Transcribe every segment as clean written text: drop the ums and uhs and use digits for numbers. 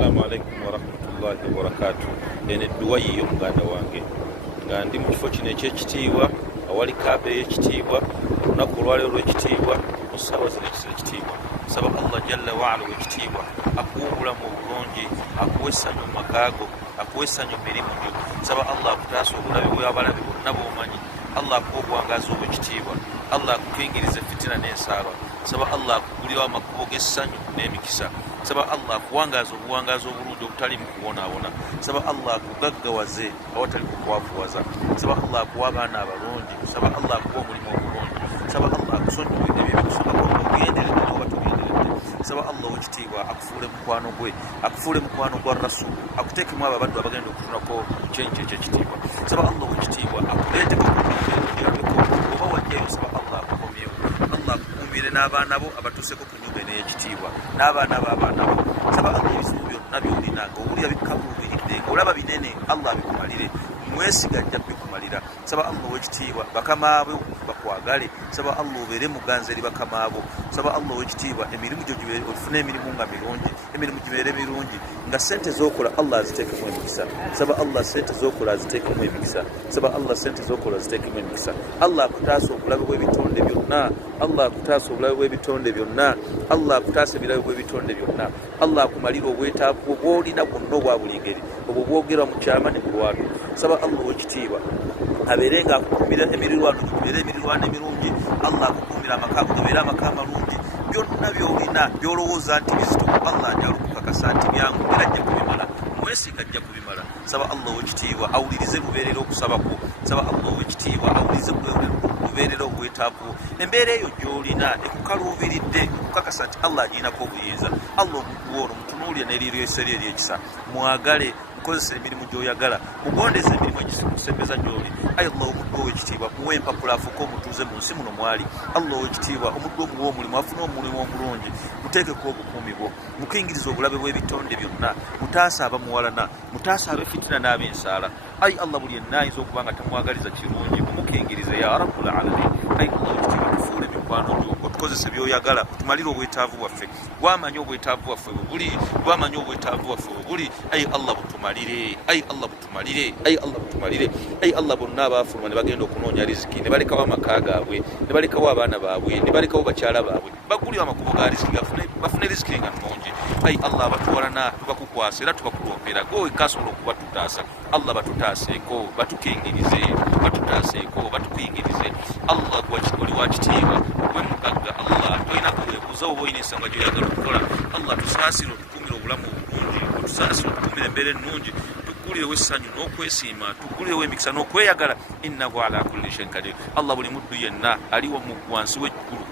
Assalamu alaikum warahmatullahi wabarakatuh. Ene duwayi yo muganda wange nga ndi mu kifo kino ekyekitiibwa awali kaabe y'ekitiibwa olunaku olwaleero lw'ekitiibwa mu ssaawa zino ekitiibwa nsaba Allah jalla waala w'ekitiibwa akuwa obulamu obulungi, akuwa essanyu mu makaago, akuwa essanyu mu mirimu gyo. Nsaba Allah akutaasa obulabe bw'abalabe bonna bw'omanyi. Allah akuwa obuwangazi obw'ekitiibwa, Allah akukingirize fitina n'ensaaba. Saba Allah akugulirawo amakubo g'essanyu n'emikisa. Saba Allah akuwangaza obuwangazi obulungi obutali mu kubonaabona. Saba Allah akugaggawaze awatali kukwafuwaza. Saba Allah akuwa abaana abalungi. Saba Allah akuwa omulimu obulungi. Saba Allah akusonyiwe ebyo ebikusomako n'ogenderedde n'oba togenderedde. Saba Allah ow'ekitiibwa akufuule mukwano gwe, akufuule mukwano gwa Rasul, akuteekemu abo abaddu abagenda okutunako kyenki ekyekitiibwa. Saba Allah ow'ekitiibwa akuleeteko okubyaleko oba wajjayo. Saba Allah akukomyewo. Allah akukuumire n'abaana bo abatuuseko ku nnyumba en'eyekitiibwa n'abaana b'abaana bo. Saba Allah ebizibu byonna by'olina ng'owulira bikabuubiridde ng'olaba binene, Allah bikumalire. Mwesiga ajja bikumalira. Saba Allah ow'ekitiibwa bakama bo bakwagale. Saba Allah obeere muganzi eri bakama bo. Saba Allah ow'ekitiibwa emirimu gyo ofune emirimu nga mirungi, emirimu gibeere mirungi, nga sente z'okola Allah aziteekemu emikisa. Saba Allah sente z'okola aziteekemu emikisa. Saba Allah sente z'okola aziteekemu emikisa. Allah akutaasa obulabe bw'ebitonde byonna. Allah akutaasa obulabe bw'ebitonde byonna. Allah akutaasa ebirabe bw'ebitonde byonna. Allah akumalira obwetaavu bw'olina bwonna obwa buli ngeri, obwo bwogerwa mu kyama ne mu lwatu. Saba Allah ow'ekitiibwa abeere nga akukuumira emirirwano gyo gibeere emirirwano emirungi. Allah akukuumira amaka go gabeere amaka amalungi. Byonna by'olina by'olowooza nti bizito, Allah ajja okukakasa nti byangu era ajja kubimala. Mwesiga ajja kubimala. Saba Allah ow'ekitiibwa awulirize lubeerera okusaba kwo. Saba Allah ow'ekitiibwa awulirize lubeerera obwetaavu. Embeera eyo gy'olina ekukaluubiridde okukakasa nti Allah agirinako obuyinza. Allah omuddu ono mutunuulire n'eryeseri eryekisa, mwagale, mukozesa emirimu gy'oyagala, mugondeze emirimu egikusembeza gy'oli. Ayi Allah omuddu ow'ekitiibwa muwe empapula afuuke omutuuze mu nsi muno mwali. Allah ow'ekitiibwa omuddu omuwe omulimu afune omulimu omulungi, muteekeko obukuumi bwo, mukingirize obulabe bw'ebitonde byonna, mutaasa abamuwalana, mutaasa ab'efitina n'ab'ensaala. Ayi Allah buli yenna ayinza okuba nga tamwagaliza kirungi mumukingirize ya Rabbul Alamin. Ayi Allah ow'ekitiibwa tufuule mikwano gyo, otukozese by'oyagala, otumalire obwetaavu bwaffe. Gwamanya obwetaavu bwaffe bwe buli, gwamanya obwetaavu bwaffe bwe buli. Ayi Allah butumalire, ayi Allah butumalire, ayi Allah butumalire. Ayi Allah bonna abaafuluma ne bagenda okunoonya riziki, ne balekawo amaka gaabwe, ne balekawo abaana baabwe, ne balekawo bakyala baabwe, bagulire amakubo ga riziki bafune riziki nga nnungi. Ayi Allah abatuwalana tubakukwasa era tubakulombera, gwe kasobola okubatutaasa. Allah batutaaseeko, batukingirize, batutaaseeko, batukingirize. Allah oli wa kitiibwa, gwe mugagga. Allah tolina kuweebuuza oba olina ensonga gy'oyagala okukola. Allah tusaasire otukuumire obulamu obulungi, otusaasire otukuumire embeera ennungi, tugulirewo essanyu n'okwesiima, tugulirewo emikisa n'okweyagala. Innahu ala kulli shay'in qadir. Allah buli muddu yenna ali wansi w'eggulu,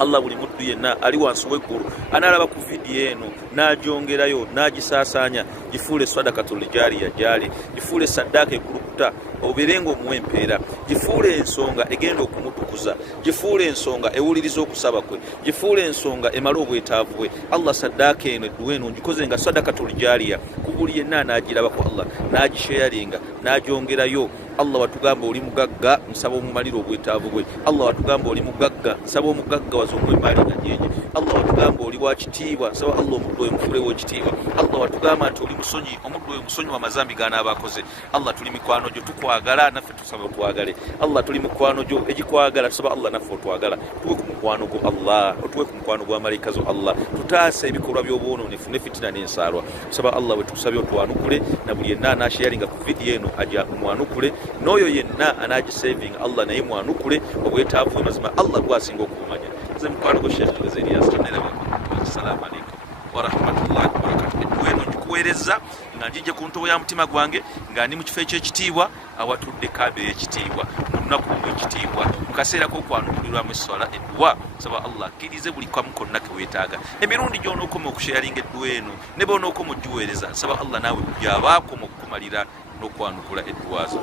Allah buli muddu yenna ali wansi w'eggulu anaalaba ku vidiyo eno n'agyongerayo n'agisaasaanya, gifuule sadakatul jaariya gyali, gifuule saddaaka ekulukuta, obeere ng'omuwa empeera, gifuule ensonga egenda okumutukuza, gifuule ensonga ewuliriza okusaba kwe, gifuule ensonga emala obwetaavu bwe. Allah saddaaka eno edduwa eno ngikoze nga sadakatul jaariya ku buli yenna anaagirabako, Allah n'agisheyaringa n'agyongerayo. Allah watugamba oli mugagga, nsaba omumalira obwetaavu bwe. Allah watugamba oli mugagga, nsaba omugaggawaza omwemaali nga nyenye. Allah watugamba oli wa kitiibwa, nsaba Allah omuddu oyo mufuulewo ekitiibwa. Allah watugamba nti oli musonyi, omuddu oyo musonyi w'amazambi g'anaaba akoze. Allah tuli mikwano gyo, tukwagala, naffe tusaba otwagale. Allah tuli mikwano gyo egikwagala, tusaba Allah naffe otwagala. Tuwe ku mukwano gwo Allah, otuwe ku mukwano gwa malayika zo Allah, tutaasa ebikolwa by'obwonoonefu ne fitina n'ensaarwa. Tusaba Allah bwe tukusabye otwanukule, na buli yenna anaasheyaringa ku vidiyo eno ajja mwanukule, n'oyo yenna anaagisavinga Allah naye mwanukule obwetaavu bwe mazima Allah gwasinga okumanya. Nze mukwano gwo Sheikh Eliyas Kinnereba. Assalamu alaikum warahmatullahi wabarakatuh. Edduwa eno ngikuweereza nga njijja ku ntobo ya mutima gwange nga ndi mu kifo eky'ekitiibwa awatudde kaabe y'ekitiibwa mu lunaku olw'ekitiibwa mu kaseera k'okwanukulirwamu esswala edduwa. Saba Allah akkirize buli kamu konna ke weetaaga. Emirundi gy'onookoma okusheyaringa edduwa eno ne b'onookoma ogiweereza, saba Allah naawe gy'abaakoma okukumalira n'okwanukula edduwa zo.